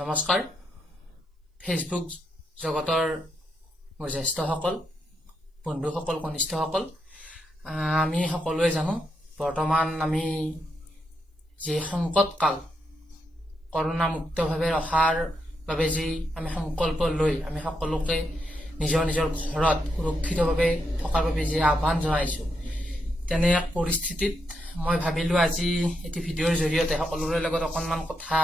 নমস্কাৰ ফেচবুক জগতৰ মোৰ জ্যেষ্ঠসকল বন্ধুসকল কনিষ্ঠসকল আমি সকলোৱে জানো বৰ্তমান আমি যে সংকট কাল কৰোনা মুক্তভাৱে ৰখাৰ বাবে যি আমি সংকল্প লৈ আমি সকলোকে নিজৰ নিজৰ ঘৰত সুৰক্ষিতভাৱে থকাৰ বাবে যি আহ্বান জনাইছো তেনে এক পৰিস্থিতিত মই ভাবিলো আজি এটি ভিডিঅ'ৰ জৰিয়তে সকলোৰে লগত অকণমান কথা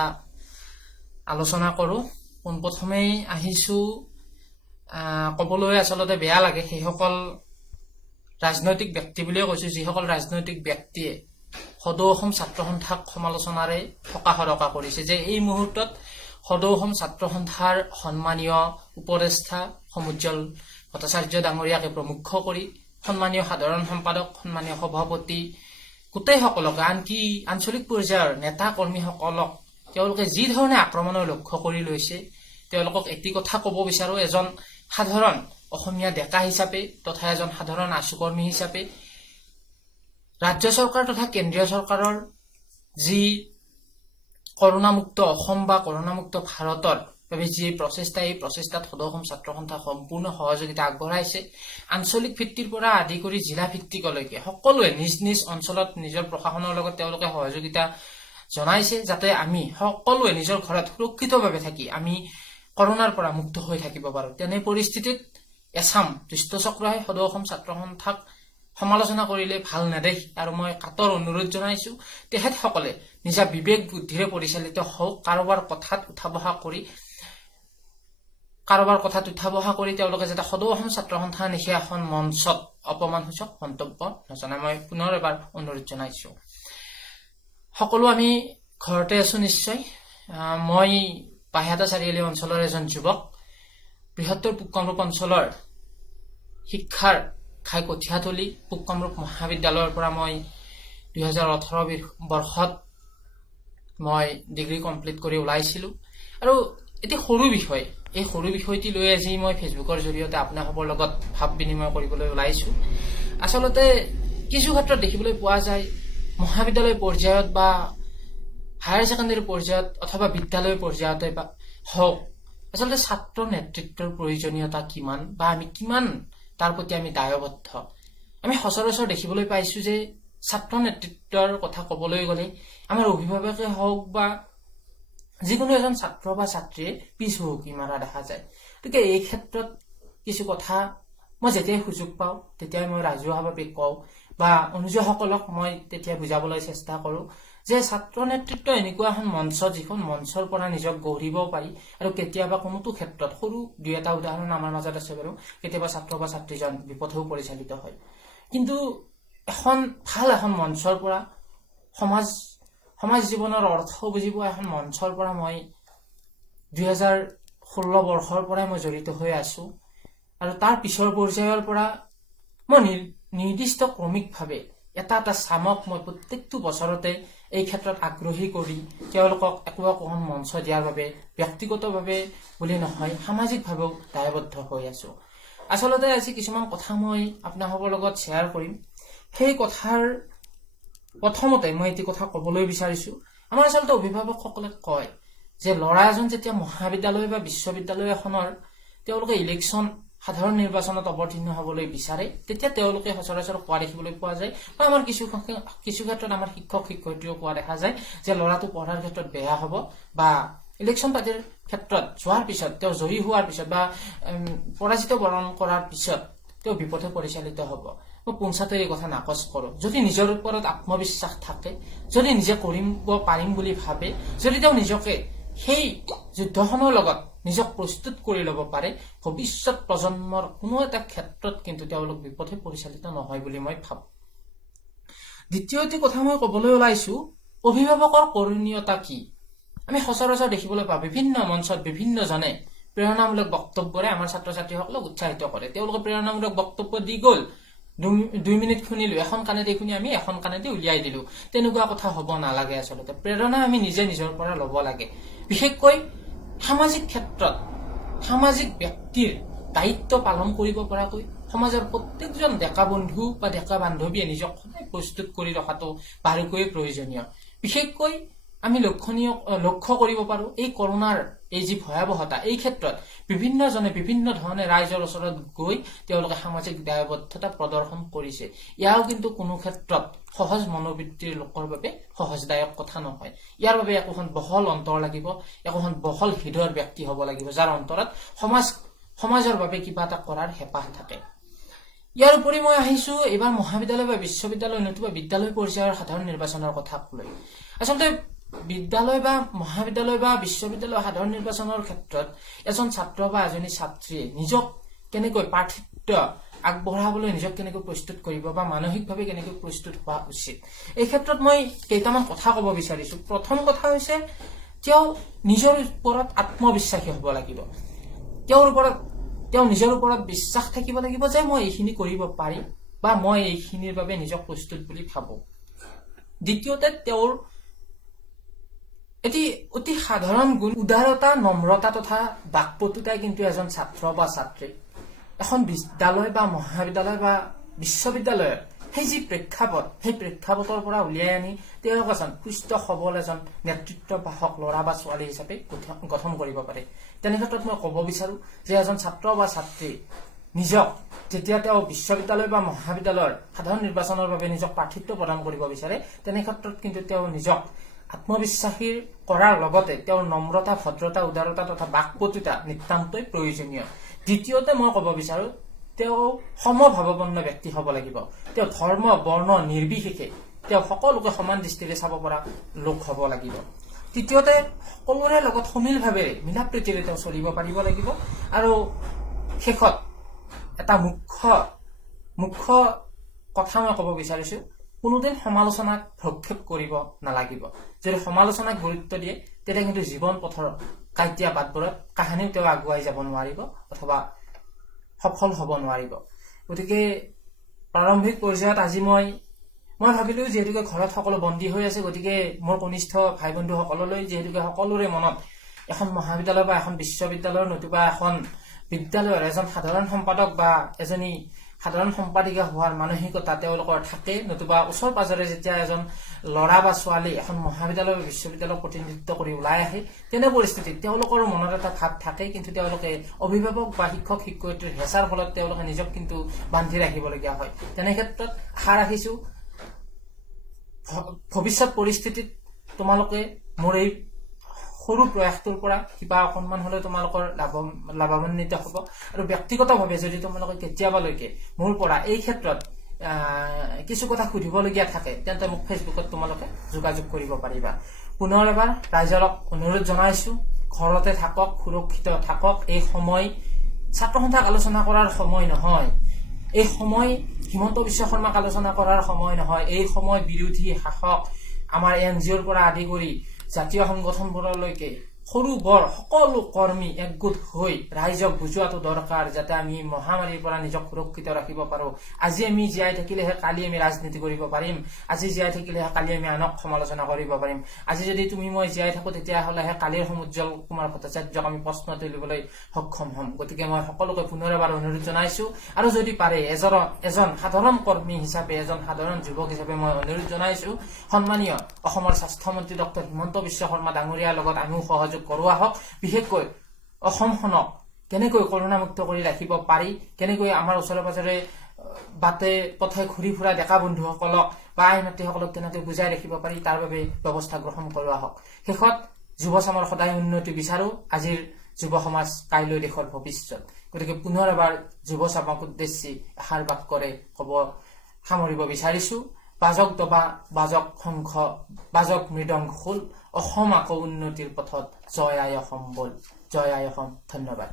আলোচনা কৰো। পোনপ্ৰথমেই আহিছো ক'বলৈ আচলতে বেয়া লাগে সেইসকল ৰাজনৈতিক ব্যক্তি বুলিয়ে কৈছো যিসকল ৰাজনৈতিক ব্যক্তিয়ে সদৌ অসম ছাত্ৰ সন্থাক সমালোচনাৰে সকাহ কৰিছে যে এই মুহূৰ্তত সদৌ অসম ছাত্ৰ সন্থাৰ সন্মানীয় উপদেষ্টা সমুজ্জ্বল ভট্টাচাৰ্য ডাঙৰীয়াকে প্ৰমুখ কৰি সন্মানীয় সাধাৰণ সম্পাদক সন্মানীয় সভাপতি গোটেইসকলক আনকি আঞ্চলিক পৰ্যায়ৰ নেতা কৰ্মীসকলক তেওঁলোকে যি ধৰণে আক্ৰমণৰ লক্ষ্য কৰি লৈছে তেওঁলোকক এটি কথা ক'ব বিচাৰো এজন সাধাৰণ অসমীয়া ডেকা হিচাপে তথা এজন সাধাৰণ আশুকৰ্মী হিচাপে ৰাজ্য চৰকাৰ তথা কেন্দ্ৰীয় চৰকাৰৰ যি কৰোনামুক্ত অসম বা কৰোনামুক্ত ভাৰতৰ বাবে যি প্ৰচেষ্টা এই প্ৰচেষ্টাত সদৌ অসম ছাত্ৰ সন্থা সম্পূৰ্ণ সহযোগিতা আগবঢ়াইছে। আঞ্চলিক ভিত্তিৰ পৰা আদি কৰি জিলা ভিত্তিকলৈকে সকলোৱে নিজ নিজ অঞ্চলত নিজৰ প্ৰশাসনৰ লগত তেওঁলোকে সহযোগিতা জনাইছে যাতে আমি সকলোৱে নিজৰ ঘৰত সুৰক্ষিতভাৱে থাকি আমি কৰোনাৰ পৰা মুক্ত হৈ থাকিব পাৰো। তেনে পৰিস্থিতিত এছাম দুষ্টচক্ৰই সদৌ অসম ছাত্ৰ সন্থাক সমালোচনা কৰিলে ভাল নেদেখি আৰু মই কাতৰ অনুৰোধ জনাইছো তেখেতসকলে নিজা বিবেক বুদ্ধিৰে পৰিচালিত হওক কাৰোবাৰ কথাত উঠা বহা কৰি তেওঁলোকে যাতে সদৌ অসম ছাত্ৰ সন্থাৰ নিশে এখন মঞ্চত অপমানসূচক মন্তব্য নজনাই মই পুনৰ এবাৰ অনুৰোধ জনাইছো। সকলো আমি ঘৰতে আছো নিশ্চয়। মই বাহিয়াতা চাৰিআলি অঞ্চলৰ এজন যুৱক বৃহত্তৰ পূব কামৰূপ অঞ্চলৰ শিক্ষাৰ ঘাই কঠীয়াতলী পূব কামৰূপ মহাবিদ্যালয়ৰ পৰা মই 2018 বৰ্ষত মই ডিগ্ৰী কমপ্লিট কৰি ওলাইছিলো আৰু এটি সৰু বিষয় এই সৰু বিষয়টি লৈ আজি মই ফেচবুকৰ জৰিয়তে আপোনালোকৰ লগত ভাৱ বিনিময় কৰিবলৈ ওলাইছো। আচলতে কিছু ক্ষেত্ৰত দেখিবলৈ পোৱা যায় মহাবিদ্যালয় পৰ্যায়ত বা হায়াৰ ছেকেণ্ডাৰী পৰ্যায়ত অথবা বিদ্যালয় পৰ্যায়তে হওক আচলতে ছাত্ৰ নেতৃত্বৰ প্ৰয়োজনীয়তা কিমান বা আমি কিমান তাৰ প্ৰতি আমি দায়বদ্ধ আমি সচৰাচৰ দেখিবলৈ পাইছো যে ছাত্ৰ নেতৃত্বৰ কথা ক'বলৈ গ'লে আমাৰ অভিভাৱকে হওক বা যিকোনো এজন ছাত্ৰ বা ছাত্ৰীয়ে পিছ হুহুকি মাৰা দেখা যায়। গতিকে এই ক্ষেত্ৰত কিছু কথা মই যেতিয়াই সুযোগ পাওঁ তেতিয়াই মই ৰাজহুৱাভাৱে কওঁ বা অনুযায়ীসকলক মই তেতিয়া বুজাবলৈ চেষ্টা কৰো যে ছাত্ৰ নেতৃত্ব এনেকুৱা এখন মঞ্চ যিখন মঞ্চৰ পৰা নিজক গঢ়িব পাৰি আৰু কেতিয়াবা কোনোটো ক্ষেত্ৰত সৰু দুই এটা উদাহৰণ আমাৰ মাজত আছে বাৰু কেতিয়াবা ছাত্ৰ বা ছাত্ৰীজন বিপথেও পৰিচালিত হয় কিন্তু এখন মঞ্চৰ পৰা সমাজ জীৱনৰ অৰ্থ বুজিব এখন মঞ্চৰ পৰা মই 2016 বৰ্ষৰ পৰাই মই জড়িত হৈ আছো আৰু তাৰ পিছৰ পৰ্যায়ৰ পৰা মই নিৰ্দিষ্ট ক্ৰমিকভাৱে এটা চামক মই প্ৰত্যেকটো বছৰতে এই ক্ষেত্ৰত আগ্ৰহী কৰি তেওঁলোকক একোখন মঞ্চ দিয়াৰ বাবে ব্যক্তিগতভাৱে বুলি নহয় সামাজিকভাৱেও দায়বদ্ধ হৈ আছো। আচলতে আজি কিছুমান কথা মই আপোনালোকৰ লগত শ্বেয়াৰ কৰিম। সেই কথাৰ প্ৰথমতে মই এটি কথা ক'বলৈ বিচাৰিছো আমাৰ আচলতে অভিভাৱকসকলে কয় যে ল'ৰা এজন যেতিয়া মহাবিদ্যালয় বা বিশ্ববিদ্যালয় এখনৰ তেওঁলোকে ইলেকশ্যন সাধাৰণ নিৰ্বাচনত অৱতীৰ্ণ হ'বলৈ বিচাৰে তেতিয়া তেওঁলোকে সচৰাচৰ কোৱা দেখিবলৈ পোৱা যায় বা আমাৰ কিছু ক্ষেত্ৰত আমাৰ শিক্ষক শিক্ষয়িত্ৰীও কোৱা দেখা যায় যে ল'ৰাটো পঢ়াৰ ক্ষেত্ৰত বেয়া হ'ব বা ইলেকশ্যন পাৰ্টিৰ ক্ষেত্ৰত যোৱাৰ পিছত তেওঁ জয়ী হোৱাৰ পিছত বা পৰাজিত বৰণ কৰাৰ পিছত তেওঁ বিপথে পৰিচালিত হ'ব। মই পোনছাতে এই কথা নাকচ কৰো যদি নিজৰ ওপৰত আত্মবিশ্বাস থাকে যদি নিজে কৰিব পাৰিম বুলি ভাবে যদি তেওঁ নিজকে সেই যুদ্ধখনৰ লগত নিজক প্ৰস্তুত কৰি ল'ব পাৰে ভৱিষ্যত প্ৰজন্মৰ কোনো এটা ক্ষেত্ৰত কিন্তু তেওঁলোক বিপথে পৰিচালিত নহয় বুলি মই ভাবো। দ্বিতীয়টি কথা মই ক'বলৈ ওলাইছো অভিভাৱকৰ কৰণীয়তা কি। আমি সচৰাচৰ দেখিবলৈ পাওঁ বিভিন্ন মঞ্চত বিভিন্নজনে প্ৰেৰণামূলক বক্তব্যৰে আমাৰ ছাত্ৰ ছাত্ৰীসকলক উৎসাহিত কৰে। তেওঁলোকে প্ৰেৰণামূলক বক্তব্য দি গ'ল 2 মিনিট শুনিলো এখন কাণেদি শুনি আমি এখন কাণেদি উলিয়াই দিলো তেনেকুৱা কথা হ'ব নালাগে। আচলতে প্ৰেৰণা আমি নিজে নিজৰ পৰা ল'ব লাগে। বিশেষকৈ সামাজিক ক্ষেত্ৰত সামাজিক ব্যক্তিৰ দায়িত্ব পালন কৰিব পৰাকৈ সমাজৰ প্ৰত্যেকজন ডেকা বন্ধু বা ডেকা বান্ধৱীয়ে নিজক সদায় প্ৰস্তুত কৰি ৰখাটো বাৰুকৈয়ে প্ৰয়োজনীয়। বিশেষকৈ আমি লক্ষ্য কৰিব পাৰো এই কৰোনাৰ এই যি ভয়াৱহতা এই ক্ষেত্ৰত বিভিন্নজনে বিভিন্ন ধৰণে ৰাইজৰ ওচৰত গৈ তেওঁলোকে সামাজিক দায়বদ্ধতা প্ৰদৰ্শন কৰিছে। ইয়াও কিন্তু কোনো ক্ষেত্ৰত সহজ মনোবৃত্তিৰ লোকৰ বাবে সহজদায়ক কথা নহয়। ইয়াৰ বাবে একোখন বহল অন্তৰ লাগিব, একোখন বহল হৃদয়ৰ ব্যক্তি হ'ব লাগিব, যাৰ অন্তৰত সমাজৰ বাবে কিবা এটা কৰাৰ হেঁপাহ থাকে। ইয়াৰ উপৰি মই আহিছো এইবাৰ মহাবিদ্যালয় বা বিশ্ববিদ্যালয় নতুবা বিদ্যালয় পৰ্যায়ৰ সাধাৰণ নিৰ্বাচনৰ কথা লৈ। আচলতে বিদ্যালয় বা মহাবিদ্যালয় বা বিশ্ববিদ্যালয় সাধাৰণ নিৰ্বাচনৰ ক্ষেত্ৰত এজন ছাত্ৰ বা এজনী ছাত্ৰীয়ে নিজক কেনেকৈ প্ৰাৰ্থিত্ব আগবঢ়াবলৈ নিজক কেনেকৈ প্ৰস্তুত কৰিব বা মানসিকভাৱে কেনেকৈ প্ৰস্তুত হোৱা উচিত, এই ক্ষেত্ৰত মই কেইটামান কথা ক'ব বিচাৰিছো। প্ৰথম কথা হৈছে তেওঁ নিজৰ ওপৰত আত্মবিশ্বাসী হ'ব লাগিব। তেওঁ নিজৰ ওপৰত বিশ্বাস থাকিব লাগিব যে মই এইখিনি কৰিব পাৰিম বা মই এইখিনিৰ বাবে নিজক প্ৰস্তুত বুলি ভাবো। দ্বিতীয়তে তেওঁৰ এটি অতি সাধাৰণ গুণ উদাৰতা, নম্ৰতা তথা বাকপটুতাই কিন্তু এজন ছাত্ৰ বা ছাত্ৰী এখন বিদ্যালয় বা মহাবিদ্যালয় বা বিশ্ববিদ্যালয়ৰ সেই যি প্ৰেক্ষাপট, সেই প্ৰেক্ষাপটৰ পৰা উলিয়াই আনি তেওঁলোক এজন সুস্থ সবল এজন নেতৃত্ব বাহক ল'ৰা বা ছোৱালী হিচাপে গঠন কৰিব পাৰে। তেনে ক্ষেত্ৰত মই ক'ব বিচাৰো যে এজন ছাত্ৰ বা ছাত্ৰী নিজক যেতিয়া তেওঁ বিশ্ববিদ্যালয় বা মহাবিদ্যালয়ৰ সাধাৰণ নিৰ্বাচনৰ বাবে নিজক প্ৰাৰ্থিত্ব প্ৰদান কৰিব বিচাৰে, তেনে ক্ষেত্ৰত কিন্তু তেওঁ নিজক আত্মবিশ্বাসী কৰাৰ লগতে তেওঁৰ নম্ৰতা, ভদ্ৰতা, উদাৰতা তথা বাকপটুতা নিতান্তই প্ৰয়োজনীয়। দ্বিতীয়তে মই ক'ব বিচাৰো তেওঁ সমভাৱাপন্ন ব্যক্তি হ'ব লাগিব। তেওঁ ধৰ্ম বৰ্ণ নিৰ্বিশেষে তেওঁ সকলোকে সমান দৃষ্টিৰে চাব পৰা লোক হ'ব লাগিব। তৃতীয়তে সকলোৰে লগত সমিলভাৱেৰে মিলা প্ৰীতিৰে তেওঁ চলিব পাৰিব লাগিব। আৰু শেষত এটা মুখ্য কথা মই ক'ব বিচাৰিছো, কোনোদিন সমালোচনাক ভ্ৰক্ষেপ কৰিব নালাগিব। যদি সমালোচনাক গুৰুত্ব দিয়ে তেতিয়া কিন্তু জীৱন পথৰ কাইটীয়া বাটবোৰত কাহানিও তেওঁ আগুৱাই যাব নোৱাৰিব অথবা সফল হ'ব নোৱাৰিব। গতিকে প্ৰাৰম্ভিক পৰ্যায়ত আজি মই ভাবিলো যিহেতুকে ঘৰত সকলো বন্দী হৈ আছে, গতিকে মোৰ কনিষ্ঠ ভাই বন্ধুসকললৈ যিহেতুকে সকলোৰে মনত এখন মহাবিদ্যালয় বা এখন বিশ্ববিদ্যালয়ৰ নতুবা এখন বিদ্যালয়ৰ এজন সাধাৰণ সম্পাদক বা এজনী সাধাৰণ সম্পাদিকা হোৱাৰ মানসিকতা তেওঁলোকৰ থাকে, নতুবা ওচৰ পাজৰে যেতিয়া এজন ল'ৰা বা ছোৱালী এখন মহাবিদ্যালয় বা বিশ্ববিদ্যালয়ক প্ৰতিনিধিত্ব কৰি ওলাই আহে, তেনে পৰিস্থিতিত তেওঁলোকৰ মনত এটা ভাৱ থাকে, কিন্তু তেওঁলোকে অভিভাৱক বা শিক্ষক শিক্ষয়িত্ৰীৰ হেঁচাৰ ফলত তেওঁলোকে নিজক কিন্তু বান্ধি ৰাখিবলগীয়া হয়। তেনে ক্ষেত্ৰত আশা ৰাখিছো ভৱিষ্যত পৰিস্থিতিত তোমালোকে মোৰ এই সৰু প্ৰয়াসটোৰ পৰা কিবা অকণমান হলেও তোমালোকৰ লাভান্বিত হ'ব। আৰু ব্যক্তিগতভাৱে যদি তোমালোকে কেতিয়াবালৈকে মোৰ পৰা এই ক্ষেত্ৰত কিছু কথা সুধিবলগীয়া থাকে, তেন্তে মোক ফেচবুকত তোমালোকে যোগাযোগ কৰিব পাৰিবা। পুনৰ এবাৰ ৰাইজক অনুৰোধ জনাইছো, ঘৰতে থাকক, সুৰক্ষিত থাকক। এই সময় ছাত্ৰ সন্থাক আলোচনা কৰাৰ সময় নহয়, এই সময় হিমন্ত বিশ্ব শৰ্মাক আলোচনা কৰাৰ সময় নহয়, এই সময় বিৰোধী শাসক আমাৰ NGOৰ পৰা আদি কৰি জাতীয় সংগঠনবোৰলৈকে সৰু বৰ সকলো কৰ্মী একগোট হৈ ৰাইজক বুজোৱাটো দৰকাৰ, যাতে আমি মহামাৰীৰ পৰা নিজক সুৰক্ষিত ৰাখিব পাৰো। আজি আমি জীয়াই থাকিলেহে কালি আমি ৰাজনীতি কৰিব পাৰিম, আজি জীয়াই থাকিলেহে কালি আমি আনক সমালোচনা কৰিব পাৰিম। আজি যদি তুমি মই জীয়াই থাকো তেতিয়াহ'লেহে কালিৰ সমুজ্জ্বল কুমাৰ ভট্টাচাৰ্যক আমি প্ৰশ্ন তুলিবলৈ সক্ষম হ'ম। গতিকে মই সকলোকে পুনৰ এবাৰ অনুৰোধ জনাইছো, আৰু যদি পাৰে এজন সাধাৰণ কৰ্মী হিচাপে, এজন সাধাৰণ যুৱক হিচাপে মই অনুৰোধ জনাইছো, সন্মানীয় অসমৰ স্বাস্থ্যমন্ত্ৰী ডক্টৰ হিমন্ত বিশ্ব শৰ্মা ডাঙৰীয়াৰ লগত আমিও সহযোগ কৰোৱা হওক। বিশেষকৈ অসমখনক কেনেকৈ কৰোণামুক্ত কৰি ৰাখিব পাৰি, কেনেকৈ আমাৰ ওচৰে পাজৰে বাটে পথে ঘূৰি ফুৰা ডেকা বন্ধুসকলক বা আই মাতৃসকলক কেনেকৈ বুজাই ৰাখিব পাৰি, তাৰ বাবে ব্যৱস্থা গ্ৰহণ কৰোৱা হওক। শেষত যুৱ চামৰ সদায় উন্নতি বিচাৰো, আজিৰ যুৱ সমাজ কাইলৈ দেশৰ ভৱিষ্যত। গতিকে পুনৰ এবাৰ যুৱ চামক উদ্দেশ্যি এষাৰ বাক্যৰে সামৰিব বিচাৰিছো, বাজক দবা, বাজক শংখ, বাজক মৃদংগ খোল, অসম আকৌ উন্নতিৰ পথত, জয় আই অসম বল, জয় আই অসম। ধন্যবাদ।